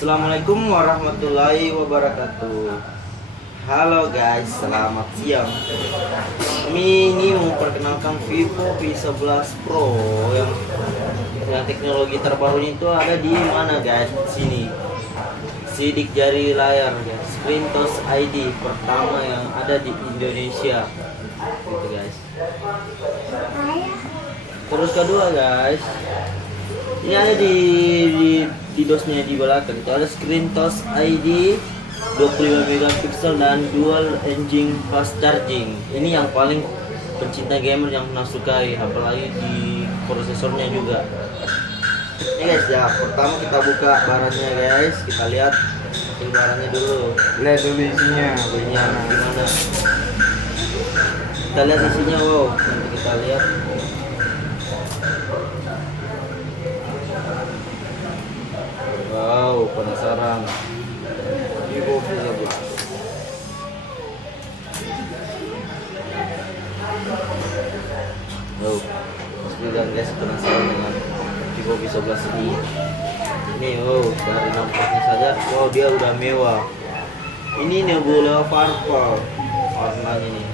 Assalamualaikum warahmatullahi wabarakatuh. Halo guys, selamat siang. Kami ini memperkenalkan Vivo V11 Pro yang teknologi terbarunya itu ada di mana guys? Sini. Sidik jari layar guys. Screen Touch ID pertama yang ada di Indonesia. Gitu guys. Terus kedua guys, ini ada di dosnya di belakang itu ada Screen Touch ID 25 megapiksel dan dual engine fast charging. Ini yang paling pencinta gamer yang pernah sukai, apalagi di prosesornya juga. Ini guys ya, pertama kita buka barangnya guys, kita lihat barangnya dulu. Lihat dulu isinya, Gimana? Kita lihat isinya, wow. Nanti kita lihat. Wow, penasaran. Vivo V11. Oh, Mas bilang guys, penasaran dengan Vivo V11 ini. Ini, oh, dari nampaknya saja, wow, dia udah mewah. Ini Nebula Purple warnanya nih.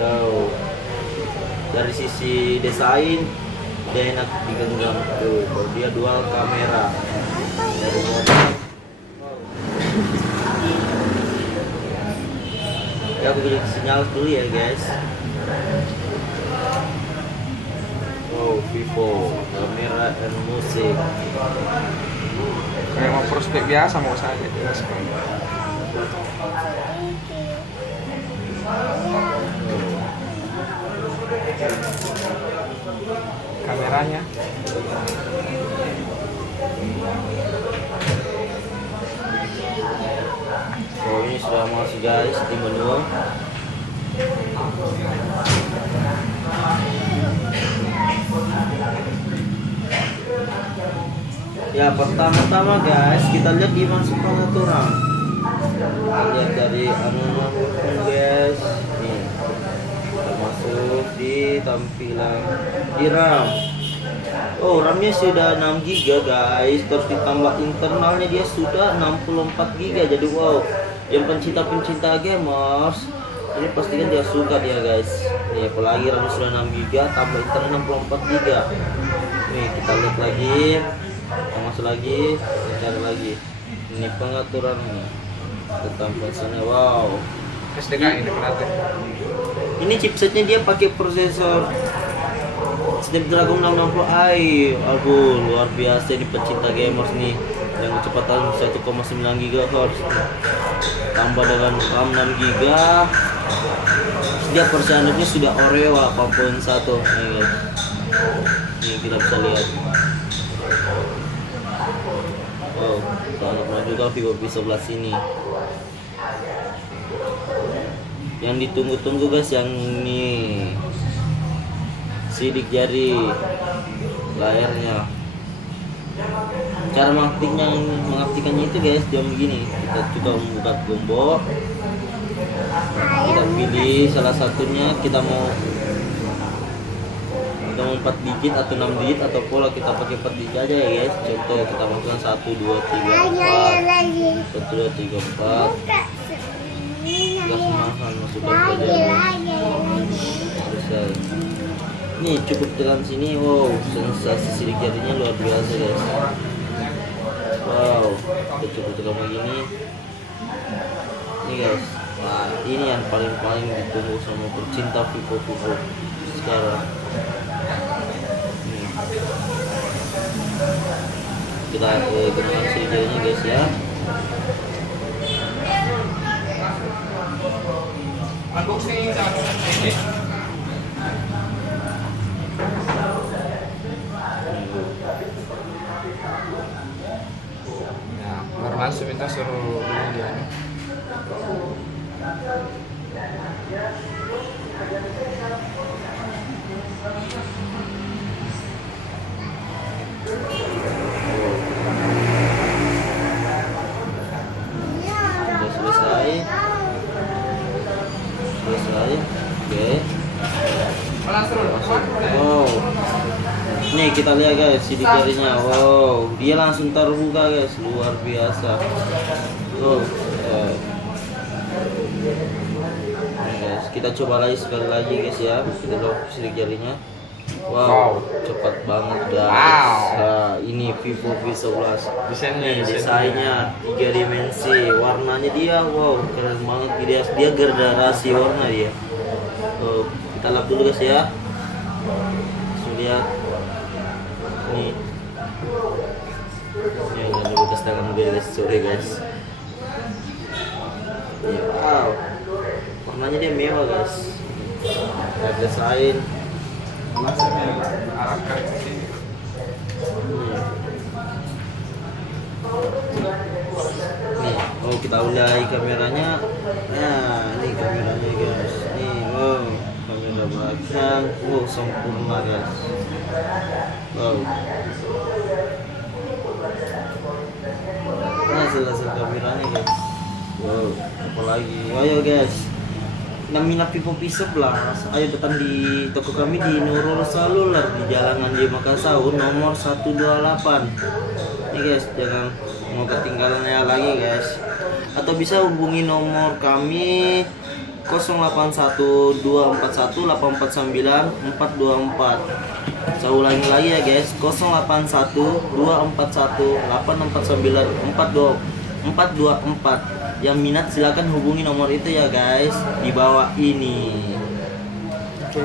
Wow. Dari sisi desain dia enak digenggam tuh, dia dual kamera. Dari model. Ya, aku beli sinyal dulu ya guys. Wow, Vivo kamera dan musik. kayak mau prospek biasa mau saja. Kameranya Oh, ini sudah masuk guys di menu. Ya, pertama-tama guys kita lihat di masuk pengaturan. Lihat dari guys. Nih. Kita masuk di tampilan di RAM. Oh, RAM-nya sudah 6 GB guys. Terus ditambah internalnya dia sudah 64 GB. Jadi wow, yang pencinta-pencinta gamers ini pastikan dia suka dia guys. Nih, apalagi RAM sudah 6 GB tambah internal 64 GB. Nih, kita lihat lagi. Kita masuk lagi, kita cari lagi. Ini pengaturan tentang prosesnya. Wow. SDK ini berarti. Ini chipsetnya dia pakai prosesor Snapdragon 660i. Aduh, luar biasa di pecinta gamers nih. Yang kecepatan 1,9 GHz. Tambah dengan RAM 6 GB. Dia persennya sudah Oreo 8.1 nih guys. Ini kita bisa lihat. Oh, pernah juga Vivo V11 ini. Yang ditunggu-tunggu guys, yang ini sidik jari layarnya. Cara mengaktifkannya itu guys, jam begini. Kita coba membuka gembok. Kita pilih salah satunya, kita mau 4 digit atau 6 digit atau pola kita pakai 4 digit aja ya guys. Contoh kita masukkan 1 2 3 4 1 2 3 4. Gas mahal masukkan saja. Selesai. Nih cukup tekan sini, wow, sensasi sidik jarinya luar biasa guys. Wow, kita cukup tekan begini. Ini guys, nah ini yang paling ditunggu sama pecinta Vivo sekarang. Kita gunakan sidik jarinya guys ya. Unboxing ya, baru langsung minta suruh beli dia. Sudah selesai. Oke. Masuk. Oh, nih kita lihat guys sidik jarinya. Wow, dia langsung terbuka guys, luar biasa. Oh, Nah, guys, kita coba lagi sekali lagi guys ya. Kita lihat sidik jarinya. Wow, cepat banget guys. Wow. Nah, ini Vivo V11. Desainnya, Desainnya 3 dimensi, warnanya dia wow keren banget dia gradasi warna dia. Oh, kita lap dulu guys ya. Lihat nih. Ini ada bekas tangan gue guys, sorry guys. Wow, warnanya dia mewah guys. Ada desain. Masih arahkan ke sini. Nih, oh kita mulai kameranya. Nah, ini kameranya guys. Nih, wow, kamera belakang, wow sempurna guys. Wow. Nah, selesai kameranya guys. Wow, apalagi? Ayo guys. Namina Vivo V11, ayo datang di toko kami di Nurul Saluler di Jalan Anji Makassar nomor 128. Nih guys, jangan mau ketinggalannya lagi guys. Atau bisa hubungi nomor kami 081241849424. Saya ulangi lagi ya guys, 081241849424. Yang minat silakan hubungi nomor itu ya guys di bawah ini. Oke.